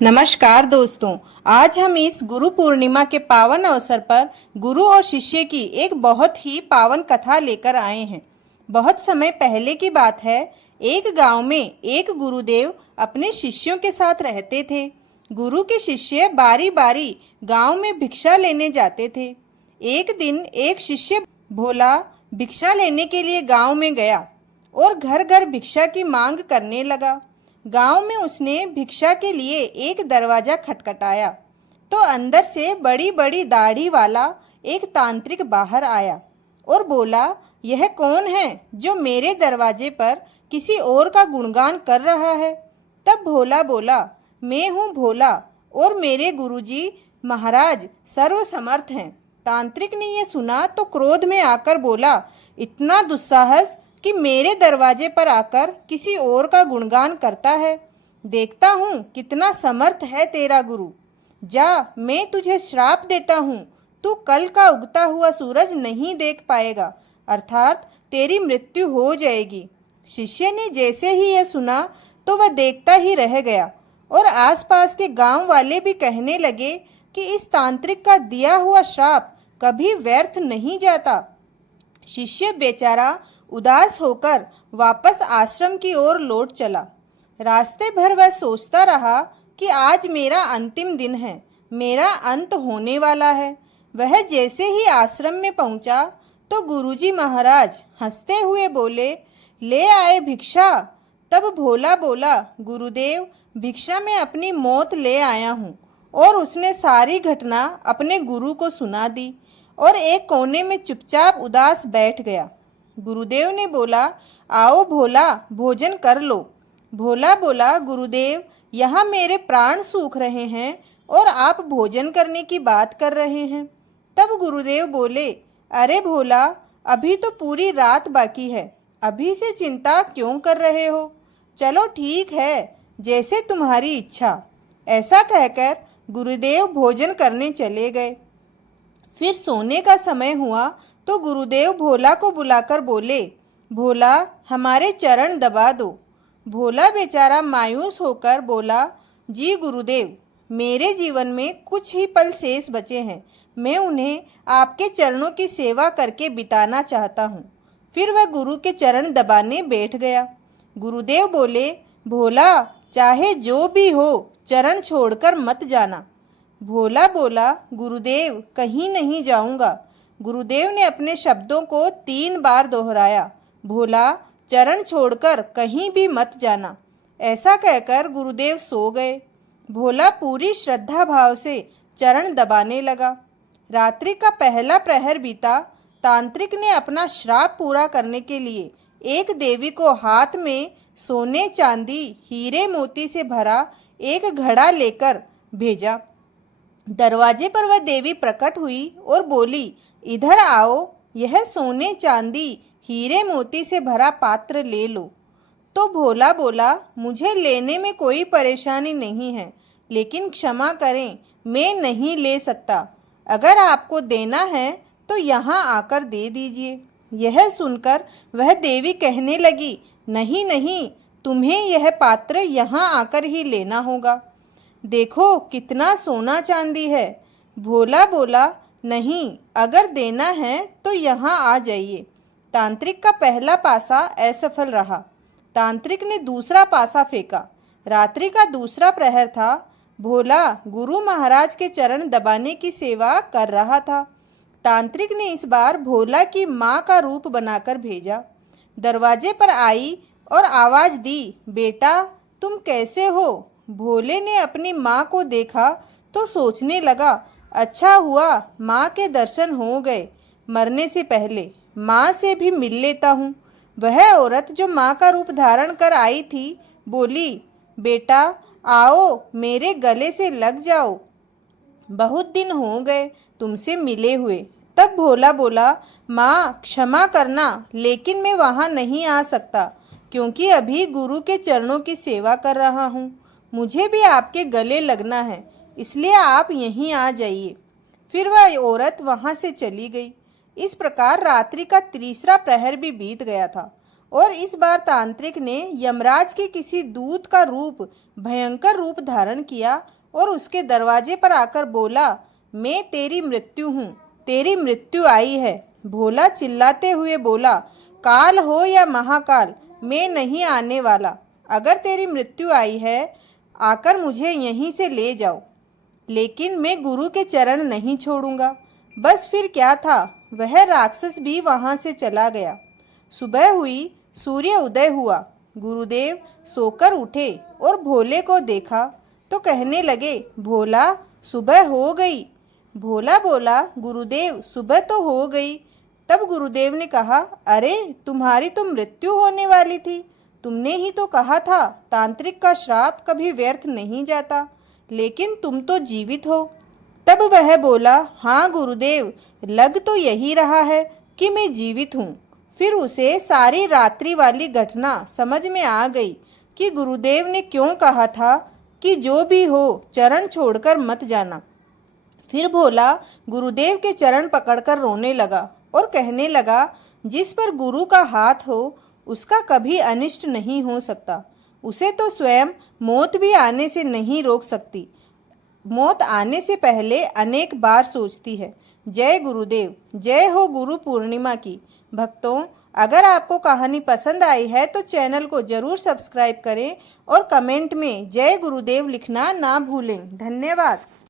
नमस्कार दोस्तों। आज हम इस गुरु पूर्णिमा के पावन अवसर पर गुरु और शिष्य की एक बहुत ही पावन कथा लेकर आए हैं। बहुत समय पहले की बात है। एक गांव में एक गुरुदेव अपने शिष्यों के साथ रहते थे। गुरु के शिष्य बारी बारी गांव में भिक्षा लेने जाते थे। एक दिन एक शिष्य भोला भिक्षा लेने के लिए गांव में गया और घर घर भिक्षा की मांग करने लगा। गांव में उसने भिक्षा के लिए एक दरवाजा खटखटाया तो अंदर से बड़ी बड़ी दाढ़ी वाला एक तांत्रिक बाहर आया और बोला, यह कौन है जो मेरे दरवाजे पर किसी और का गुणगान कर रहा है। तब भोला बोला, मैं हूँ भोला और मेरे गुरुजी महाराज सर्वसमर्थ हैं। तांत्रिक ने यह सुना तो क्रोध में आकर बोला, इतना दुस्साहस कि मेरे दरवाजे पर आकर किसी और का गुणगान करता है। देखता हूँ कितना समर्थ है तेरा गुरु। जा, मैं तुझे श्राप देता हूँ, तू कल का उगता हुआ सूरज नहीं देख पाएगा, अर्थात तेरी मृत्यु हो जाएगी। शिष्य ने जैसे ही यह सुना तो वह देखता ही रह गया और आसपास के गांव वाले भी कहने लगे कि इस तांत्रिक का दिया हुआ श्राप कभी व्यर्थ नहीं जाता। शिष्य बेचारा उदास होकर वापस आश्रम की ओर लौट चला। रास्ते भर वह सोचता रहा कि आज मेरा अंतिम दिन है, मेरा अंत होने वाला है। वह जैसे ही आश्रम में पहुंचा तो गुरुजी महाराज हंसते हुए बोले, ले आए भिक्षा। तब भोला बोला, गुरुदेव भिक्षा में अपनी मौत ले आया हूँ। और उसने सारी घटना अपने गुरु को सुना दी और एक कोने में चुपचाप उदास बैठ गया। गुरुदेव ने बोला, आओ भोला, भोजन कर लो। भोला बोला, गुरुदेव यहाँ मेरे प्राण सूख रहे हैं और आप भोजन करने की बात कर रहे हैं। तब गुरुदेव बोले, अरे भोला, अभी तो पूरी रात बाकी है, अभी से चिंता क्यों कर रहे हो। चलो ठीक है, जैसे तुम्हारी इच्छा। ऐसा कहकर गुरुदेव भोजन करने चले गए। फिर सोने का समय हुआ तो गुरुदेव भोला को बुलाकर बोले, भोला हमारे चरण दबा दो। भोला बेचारा मायूस होकर बोला, जी गुरुदेव, मेरे जीवन में कुछ ही पल शेष बचे हैं, मैं उन्हें आपके चरणों की सेवा करके बिताना चाहता हूँ। फिर वह गुरु के चरण दबाने बैठ गया। गुरुदेव बोले, भोला चाहे जो भी हो, चरण छोड़कर मत जाना। भोला बोला, गुरुदेव कहीं नहीं जाऊंगा। गुरुदेव ने अपने शब्दों को 3 बार दोहराया, भोला चरण छोड़कर कहीं भी मत जाना। ऐसा कहकर गुरुदेव सो गए। भोला पूरी श्रद्धा भाव से चरण दबाने लगा। रात्रि का पहला प्रहर बीता। तांत्रिक ने अपना श्राप पूरा करने के लिए एक देवी को हाथ में सोने चांदी हीरे मोती से भरा एक घड़ा लेकर भेजा। दरवाजे पर वह देवी प्रकट हुई और बोली, इधर आओ, यह सोने चांदी हीरे मोती से भरा पात्र ले लो। तो भोला बोला, मुझे लेने में कोई परेशानी नहीं है, लेकिन क्षमा करें, मैं नहीं ले सकता। अगर आपको देना है तो यहाँ आकर दे दीजिए। यह सुनकर वह देवी कहने लगी, नहीं नहीं, तुम्हें यह पात्र यहाँ आकर ही लेना होगा। देखो कितना सोना चांदी है। भोला बोला, नहीं, अगर देना है तो यहाँ आ जाइए। तांत्रिक का पहला पासा असफल रहा। तांत्रिक ने दूसरा पासा फेंका। रात्रि का दूसरा प्रहर था। भोला गुरु महाराज के चरण दबाने की सेवा कर रहा था। तांत्रिक ने इस बार भोला की माँ का रूप बनाकर भेजा। दरवाजे पर आई और आवाज दी, बेटा तुम कैसे हो। भोले ने अपनी माँ को देखा तो सोचने लगा, अच्छा हुआ माँ के दर्शन हो गए, मरने से पहले माँ से भी मिल लेता हूँ। वह औरत जो माँ का रूप धारण कर आई थी बोली, बेटा आओ मेरे गले से लग जाओ, बहुत दिन हो गए तुमसे मिले हुए। तब भोला बोला, माँ क्षमा करना, लेकिन मैं वहाँ नहीं आ सकता क्योंकि अभी गुरु के चरणों की सेवा कर रहा हूँ। मुझे भी आपके गले लगना है, इसलिए आप यहीं आ जाइए। फिर वह औरत वहाँ से चली गई। इस प्रकार रात्रि का तीसरा प्रहर भी बीत गया था और इस बार तांत्रिक ने यमराज के किसी दूत का रूप, भयंकर रूप धारण किया और उसके दरवाजे पर आकर बोला, मैं तेरी मृत्यु हूँ, तेरी मृत्यु आई है। भोला चिल्लाते हुए बोला, काल हो या महाकाल, मैं नहीं आने वाला। अगर तेरी मृत्यु आई है, आकर मुझे यहीं से ले जाओ, लेकिन मैं गुरु के चरण नहीं छोड़ूंगा। बस फिर क्या था, वह राक्षस भी वहां से चला गया। सुबह हुई, सूर्य उदय हुआ। गुरुदेव सोकर उठे और भोले को देखा तो कहने लगे, भोला सुबह हो गई। भोला बोला, गुरुदेव सुबह तो हो गई। तब गुरुदेव ने कहा, अरे तुम्हारी तो मृत्यु होने वाली थी, तुमने ही तो कहा था तांत्रिक का श्राप कभी व्यर्थ नहीं जाता, लेकिन तुम तो जीवित हो। तब वह बोला, हाँ गुरुदेव, लग तो यही रहा है कि मैं जीवित हूँ। फिर उसे सारी रात्रि वाली घटना समझ में आ गई कि गुरुदेव ने क्यों कहा था कि जो भी हो चरण छोड़कर मत जाना। फिर भोला गुरुदेव के चरण पकड़कर रोने लगा और कहने लगा, जिस पर गुरु का हाथ हो उसका कभी अनिष्ट नहीं हो सकता। उसे तो स्वयं मौत भी आने से नहीं रोक सकती। मौत आने से पहले अनेक बार सोचती है। जय गुरुदेव। जय हो गुरु पूर्णिमा की। भक्तों, अगर आपको कहानी पसंद आई है तो चैनल को जरूर सब्सक्राइब करें और कमेंट में जय गुरुदेव लिखना ना भूलें। धन्यवाद।